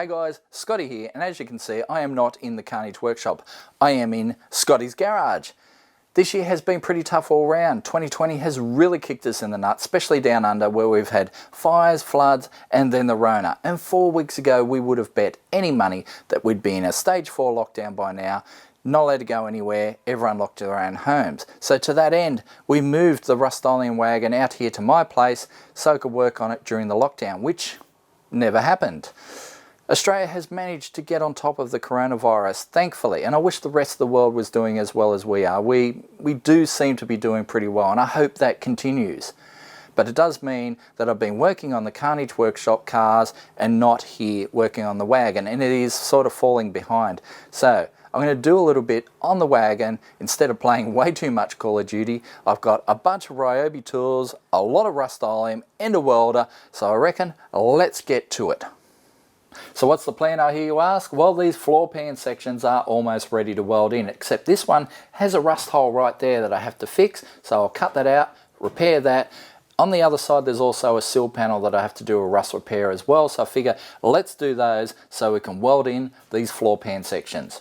Hey guys, Scotty here, and as you can see, I am not in the Carnage workshop. I am in Scotty's garage. This year has been pretty tough all round. 2020 has really kicked us in the nuts, especially down under where we've had fires, floods, and then the Rona. And 4 weeks ago, we would have bet any money that we'd be in a stage 4 lockdown by now, not allowed to go anywhere, everyone locked to their own homes. So to that end, we moved the Rustoleum wagon out here to my place so I could work on it during the lockdown, which never happened. Australia has managed to get on top of the coronavirus, thankfully, and I wish the rest of the world was doing as well as we are. We do seem to be doing pretty well, and I hope that continues. But it does mean that I've been working on the Carnage workshop cars and not here working on the wagon, and it is sort of falling behind. So I'm going to do a little bit on the wagon. Instead of playing way too much Call of Duty, I've got a bunch of Ryobi tools, a lot of Rustoleum, and a welder, so I reckon let's get to it. So what's the plan, I hear you ask? Well, these floor pan sections are almost ready to weld in, except this one has a rust hole right there that I have to fix, so I'll cut that out, repair that. On the other side, there's also a sill panel that I have to do a rust repair as well, so I figure let's do those so we can weld in these floor pan sections.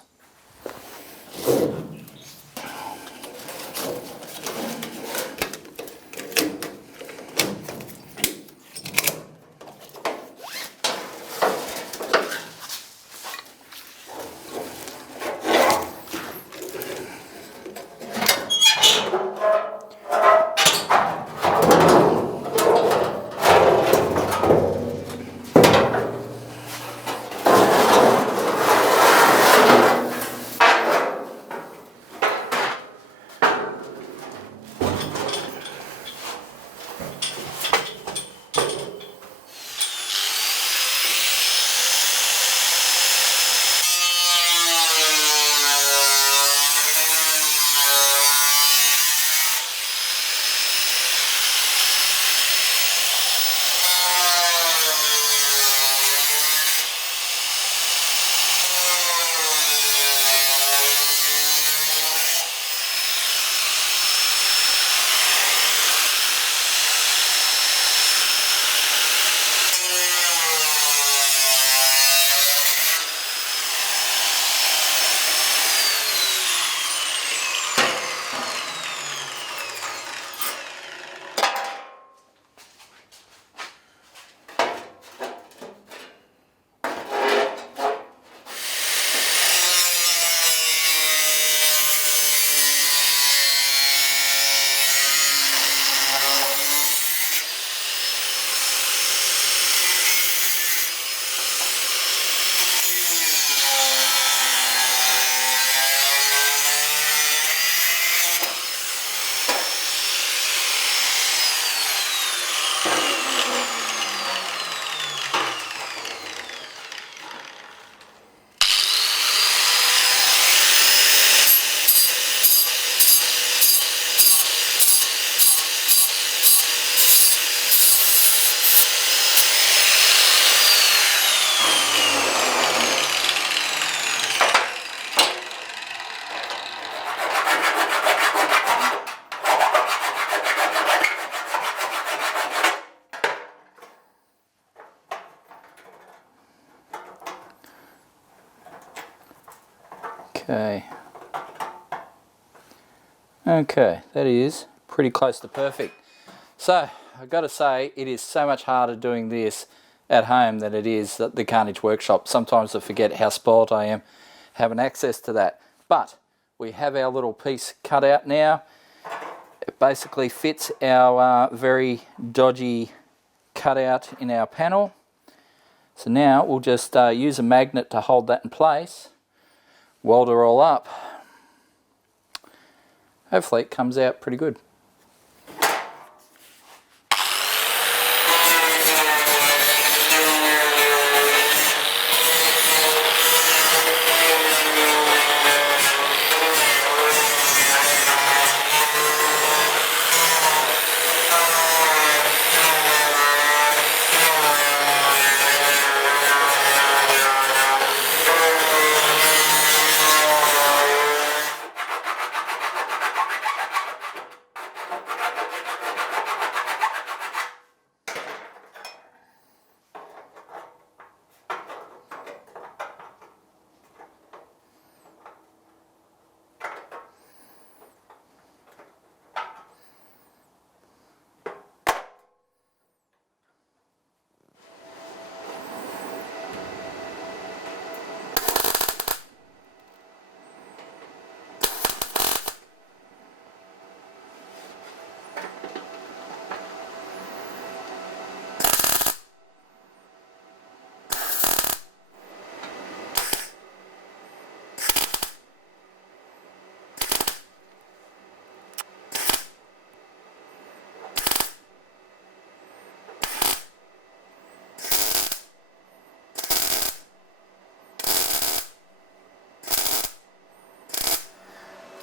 Okay, that is pretty close to perfect. So I've got to say, it is so much harder doing this at home than it is at the Carnage workshop. Sometimes I forget how spoiled I am having access to that. But we have our little piece cut out now. It basically fits our very dodgy cutout in our panel. So now we'll just use a magnet to hold that in place, weld it all up. Hopefully it comes out pretty good.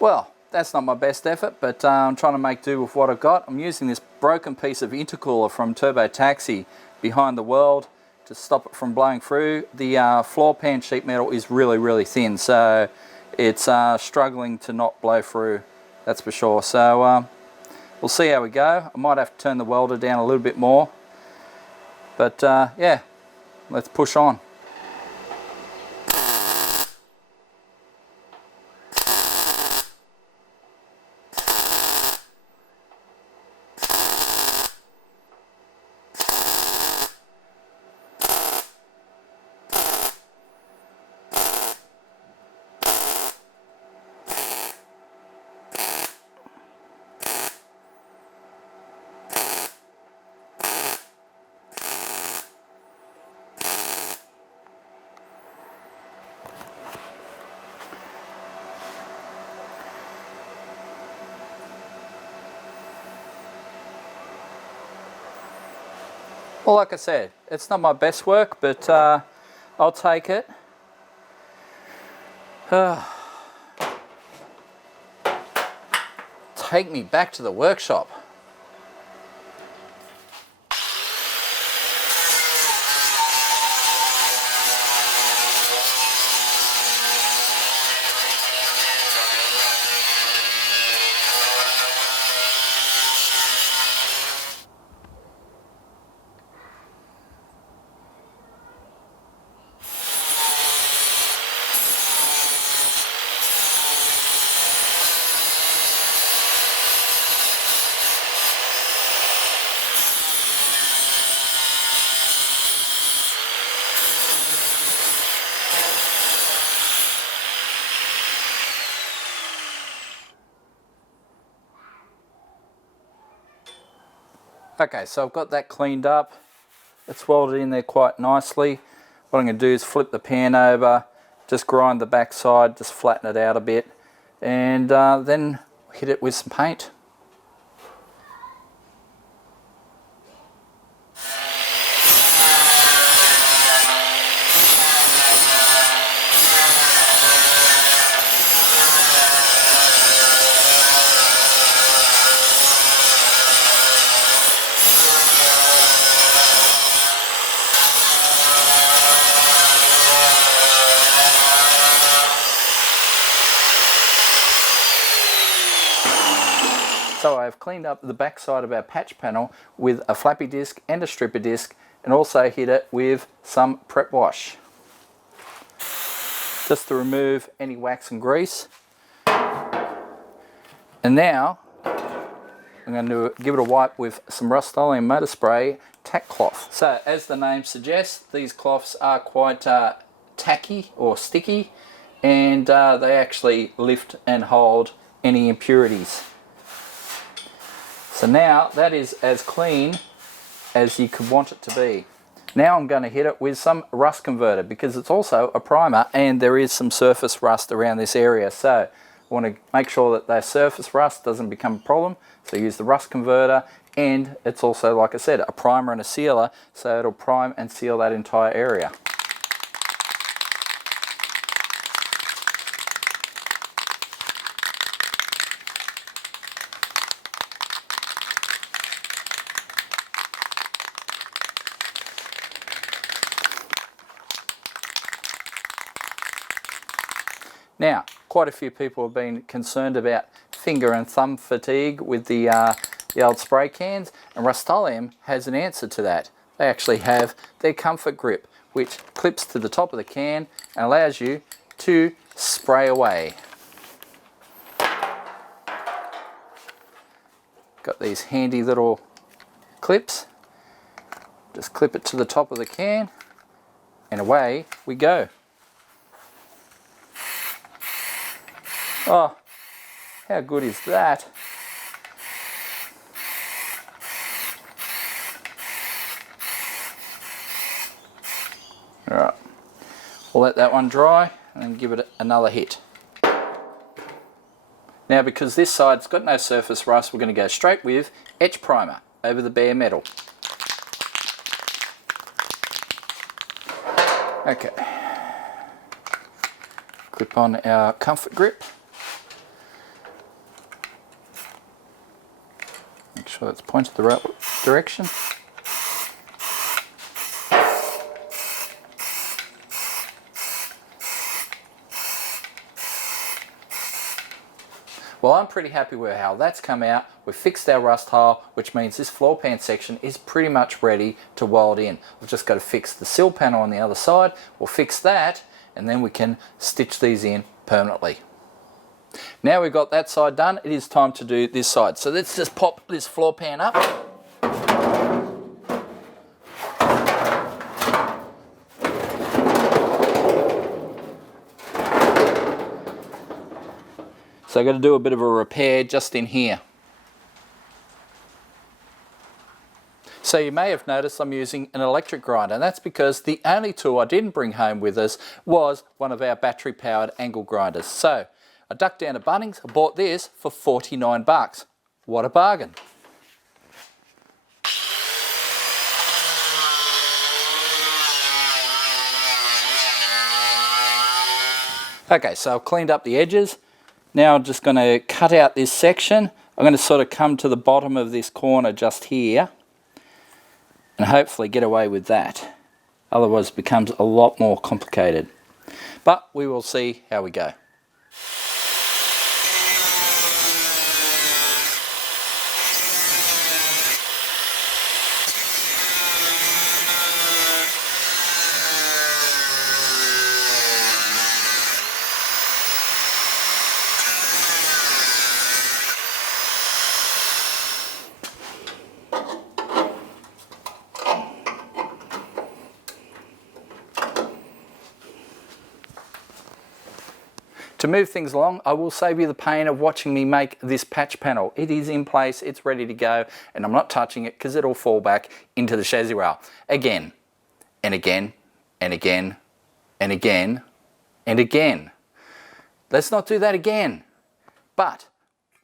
Well, that's not my best effort, but I'm trying to make do with what I've got. I'm using this broken piece of intercooler from Turbo Taxi behind the weld to stop it from blowing through. The floor pan sheet metal is really thin, so it's struggling to not blow through, that's for sure. So we'll see how we go. I might have to turn the welder down a little bit more, but yeah, let's push on. Well, like I said, it's not my best work, but I'll take it. Take me back to the workshop. Okay, so I've got that cleaned up. It's welded in there quite nicely. What I'm going to do is flip the pan over, just grind the back side, just flatten it out a bit, and then hit it with some paint. So I've cleaned up the back side of our patch panel with a flappy disc and a stripper disc, and also hit it with some prep wash, just to remove any wax and grease. And now I'm going to give it a wipe with some Rustoluem Motospray tack cloth. So as the name suggests, these cloths are quite tacky or sticky, and they actually lift and hold any impurities. So now that is as clean as you could want it to be. Now I'm going to hit it with some rust converter, because it's also a primer and there is some surface rust around this area. So I want to make sure that surface rust doesn't become a problem. So use the rust converter, and it's also, like I said, a primer and a sealer, so it'll prime and seal that entire area. Now, quite a few people have been concerned about finger and thumb fatigue with the old spray cans, and Rustoleum has an answer to that. They actually have their comfort grip, which clips to the top of the can and allows you to spray away. Got these handy little clips. Just clip it to the top of the can and away we go. Oh, how good is that? Alright, we'll let that one dry and then give it another hit. Now, because this side's got no surface rust, we're going to go straight with etch primer over the bare metal. Okay, clip on our comfort grip. sure that's pointed the right direction. Well, I'm pretty happy with how that's come out. We've fixed our rust hole, which means this floor pan section is pretty much ready to weld in. We've just got to fix the sill panel on the other side. We'll fix that, and then we can stitch these in permanently. Now we've got that side done, it is time to do this side. So let's just pop this floor pan up. So I've got to do a bit of a repair just in here. So you may have noticed I'm using an electric grinder, and that's because the only tool I didn't bring home with us was one of our battery powered angle grinders. So I ducked down to Bunnings, I bought this for 49 bucks. What a bargain. Okay, so I've cleaned up the edges. Now I'm just going to cut out this section. I'm going to sort of come to the bottom of this corner just here and hopefully get away with that. Otherwise it becomes a lot more complicated. But we will see how we go. To move things along, I will save you the pain of watching me make this patch panel. It is in place, it's ready to go, and I'm not touching it because it'll fall back into the chassis rail. Again, and again, and again, and again, and again. Let's not do that again. But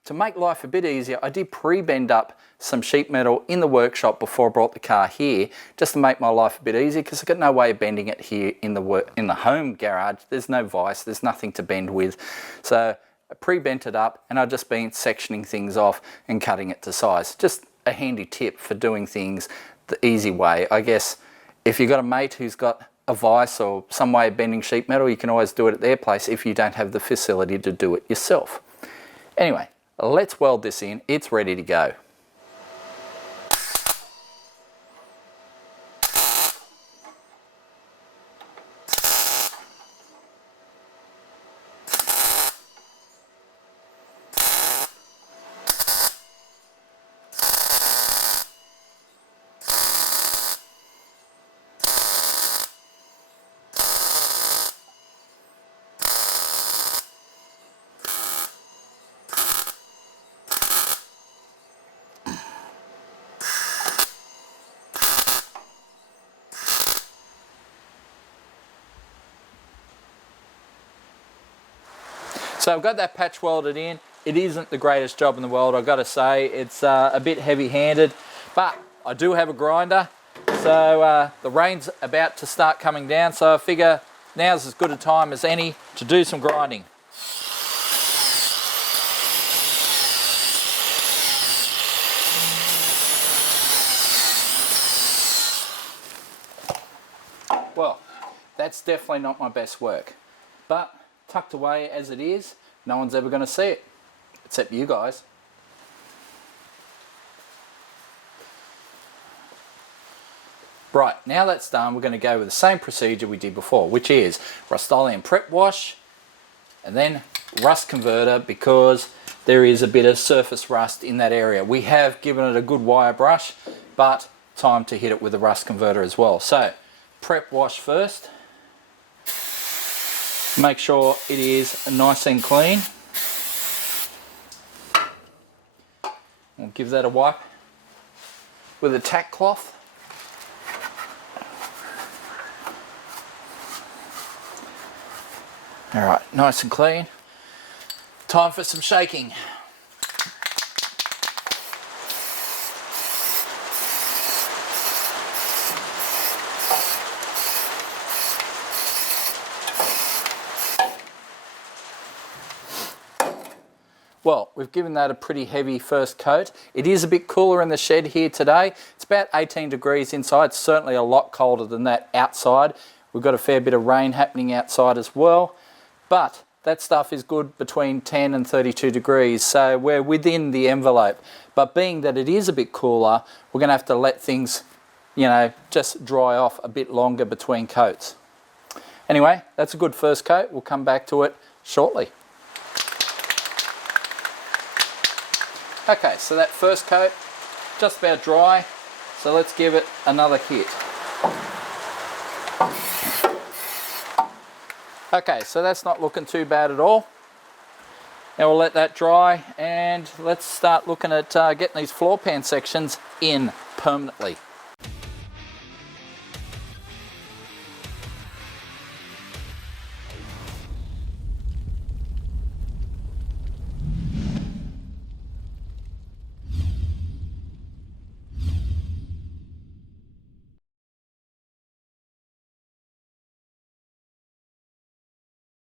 to make life a bit easier, I did pre-bend up some sheet metal in the workshop before I brought the car here, just to make my life a bit easier, because I've got no way of bending it here in the home garage. There's no vise, there's nothing to bend with. So I pre-bent it up, and I've just been sectioning things off and cutting it to size. Just a handy tip for doing things the easy way. I guess if you've got a mate who's got a vise or some way of bending sheet metal, you can always do it at their place if you don't have the facility to do it yourself. Anyway, let's weld this in. It's ready to go. So I've got that patch welded in. It isn't the greatest job in the world, I've got to say. It's a bit heavy-handed, but I do have a grinder. So the rain's about to start coming down, so I figure now's as good a time as any to do some grinding. Well, that's definitely not my best work, but tucked away as it is, no one's ever going to see it, except you guys. Right, now that's done, we're going to go with the same procedure we did before, which is Rustoleum prep wash, and then rust converter, because there is a bit of surface rust in that area. We have given it a good wire brush, but time to hit it with a rust converter as well. So, prep wash first. Make sure it is nice and clean. We'll give that a wipe with a tack cloth. Alright, nice and clean. Time for some shaking. Well, we've given that a pretty heavy first coat. It is a bit cooler in the shed here today. It's about 18 degrees inside. It's certainly a lot colder than that outside. We've got a fair bit of rain happening outside as well. But that stuff is good between 10 and 32 degrees, so we're within the envelope. But being that it is a bit cooler, we're going to have to let things, you know, just dry off a bit longer between coats. Anyway, that's a good first coat. We'll come back to it shortly. Okay, so that first coat, just about dry, so let's give it another hit. Okay, so that's not looking too bad at all. Now we'll let that dry and let's start looking at getting these floor pan sections in permanently.